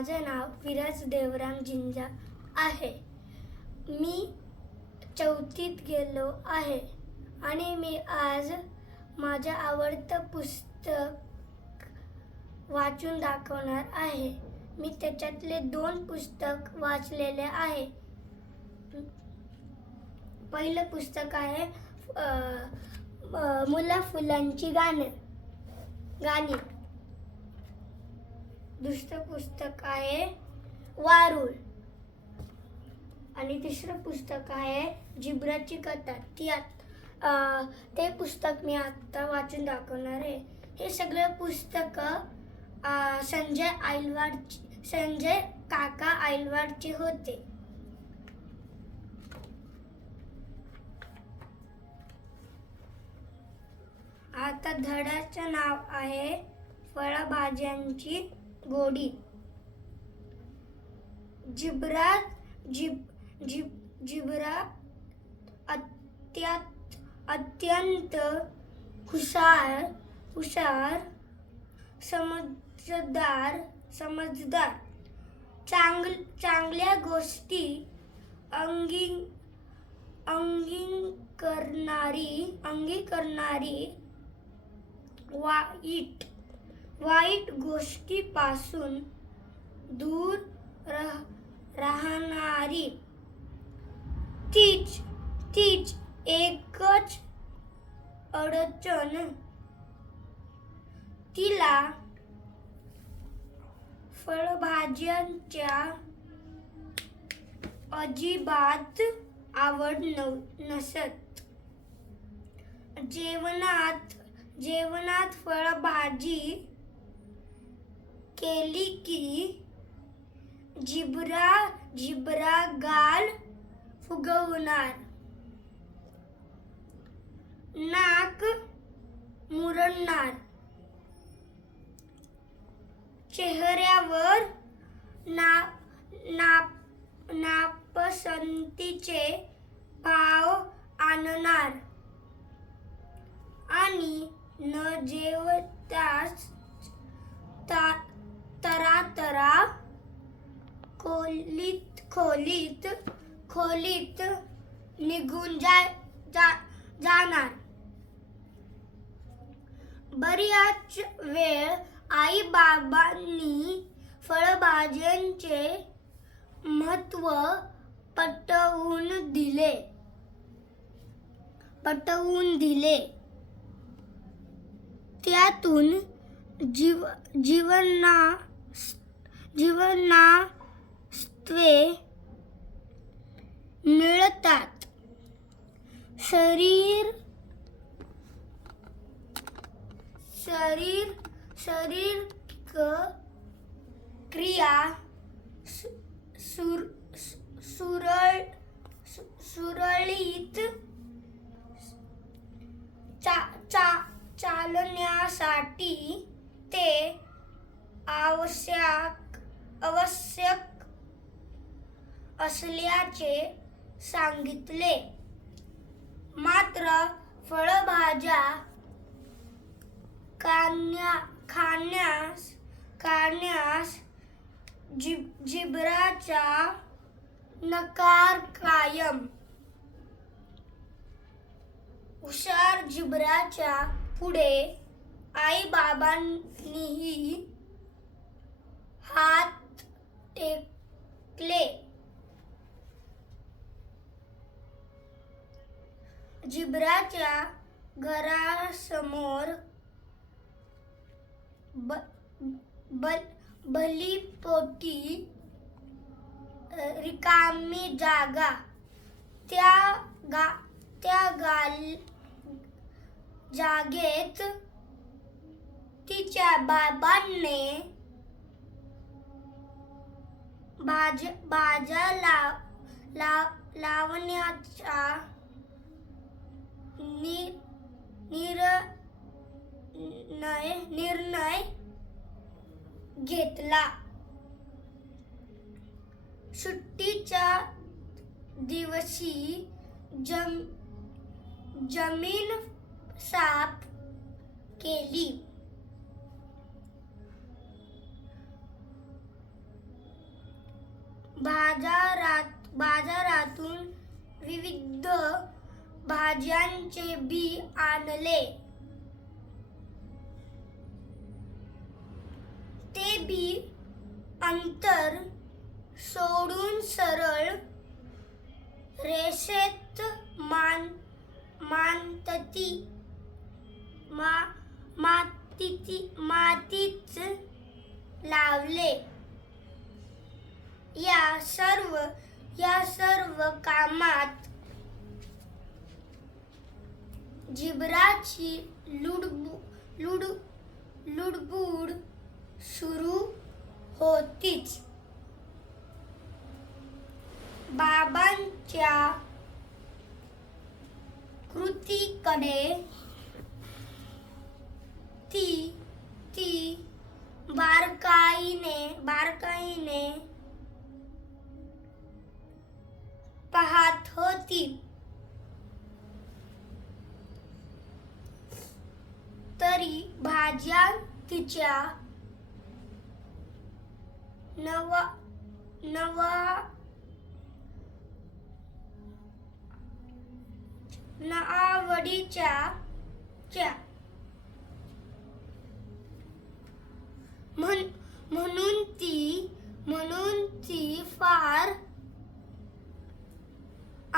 माझं नाव विराज देवराम जिंजा आहे. मी चौथीत गेलो आहे आणि मी आज माझं आवडतं पुस्तक वाचून दाखवणार आहे. मी त्याच्यातले दोन पुस्तक वाचलेले आहे. पहिलं पुस्तक आहे मुला फुलांची गाणं गाणी. दुसरं पुस्तक आहे वारुळ. आणि तिसरं पुस्तक आहे जिब्राची कथा. ती आ, ते पुस्तक मी आत्ता वाचून दाखवणार आहे. हे सगळे पुस्तक संजय आईलवाड संजय काका आयलवाडचे होते. आता धड्याचं नाव आहे फळभाज्यांची गोडी. जिब्रा जिब जिब जिब्रा अत्यात अत्यंत हुशार हुशार समजदार समजदार. चांग चांगल्या गोष्टी अंगी अंगीकरणारी अंगीकरणारी वाईट वाईट गोष्टीपासून दूर रह राहणारी. तीच तीच एकच अडचण. तिला फळभाज्यांच्या अजिबात आवड नव नसत. जेवणात जेवणात फळभाजी केली की जिबरा जिबरा गाल फुगवणार. नाक मुरणार. चेहऱ्यावर ना ना नापसंतीचे भाव आणणार. आणि न जेवताच ता तरा खोलीत खोलीत खोलीत निघून जा, जा जाणार. बरीच वेळ आई बाबांनी फळभाज्यांचे महत्त्व पटवून दिले. पटवून दिले. त्यातून जीव जीवना जीवनास्त्वे मिळतात. शरीर शरीर शरीर क- क्रिया सु- सुर सुरळ सु- सुरळीत चा चा चालण्यासाठी ते आवश्यक आवश्यक असल्याचे सांगितले. मात्र फळभाज्या खाण्या खाण्यास खाण्यास जिब जिब्राचा नकार कायम. हुशार जिब्राच्या पुढे आई बाबांनीही हात टेकले. जिब्राच्या घरासमोर ब बल भलीपोटी पोटी रिकामी जागा. त्या गा त्या गाल जागेत तिच्या बाबांनी भाज भाज्या लाव लाव लावण्याचा नि निर्णय निर्णय घेतला. सुट्टीच्या दिवशी जम जमीन साफ केली. बाजारात बाजारातून विविध भाज्यांचे बी आणले. ते बी अंतर सोडून सरळ रेषेत मान मानतती मा मातीती मातीच लावले. या सर्व या सर्व कामात जिब्राची लुडबु लुड लुडबुड सुरू होतीच. बाबांच्या कृतीकडे ती ती बारकाईने बारकाईने पाहत होती. तरी भाज्या तिच्या नवा नवा नावडीच्या च्या. म्हणून म्हणून ती म्हणून ती फार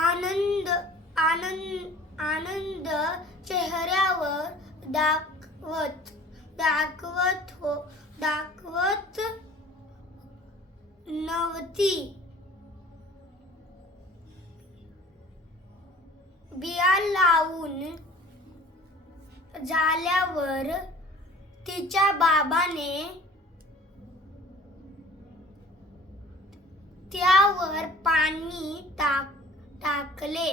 आनंद आनंद आनंद चेहऱ्यावर दाखवत दाखवत हो दाखवत नव्हती. बिया लावून झाल्यावर तिच्या बाबाने त्यावर पाणी टाक टाकले.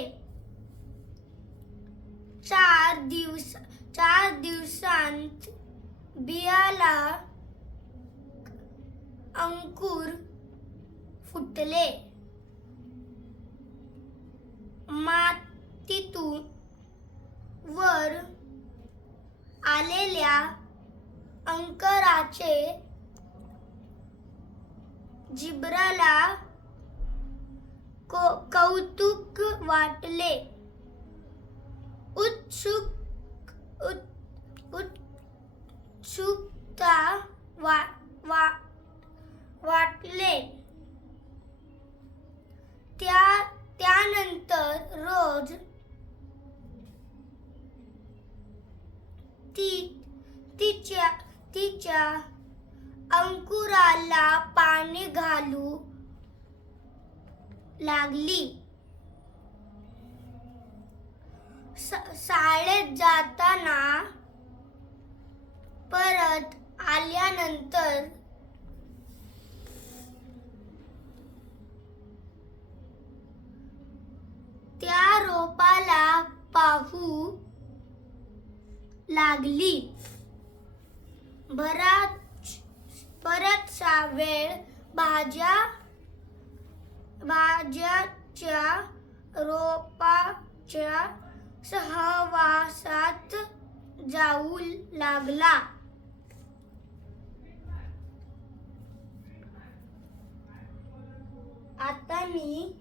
चार दिवस चार दिवसांत बियाला अंकुर फुटले. मातीतून वर आलेल्या अंकराचे जिब्राला कौतुक वाटले। उत्सुक उत- उत्सुकता वा, वा, वाटले। त्या त्यानंतर रोज ती तिच्या तिच्या अंकुराला पाणी घालू लागली. स- शाळेत जाताना परत आल्यानंतर त्या रोपाला पाहू लागली. बराच बराचसा वेळ भाज्या भाज्याच्या रोपाच्या सहवासात जाऊ लागला. आता मी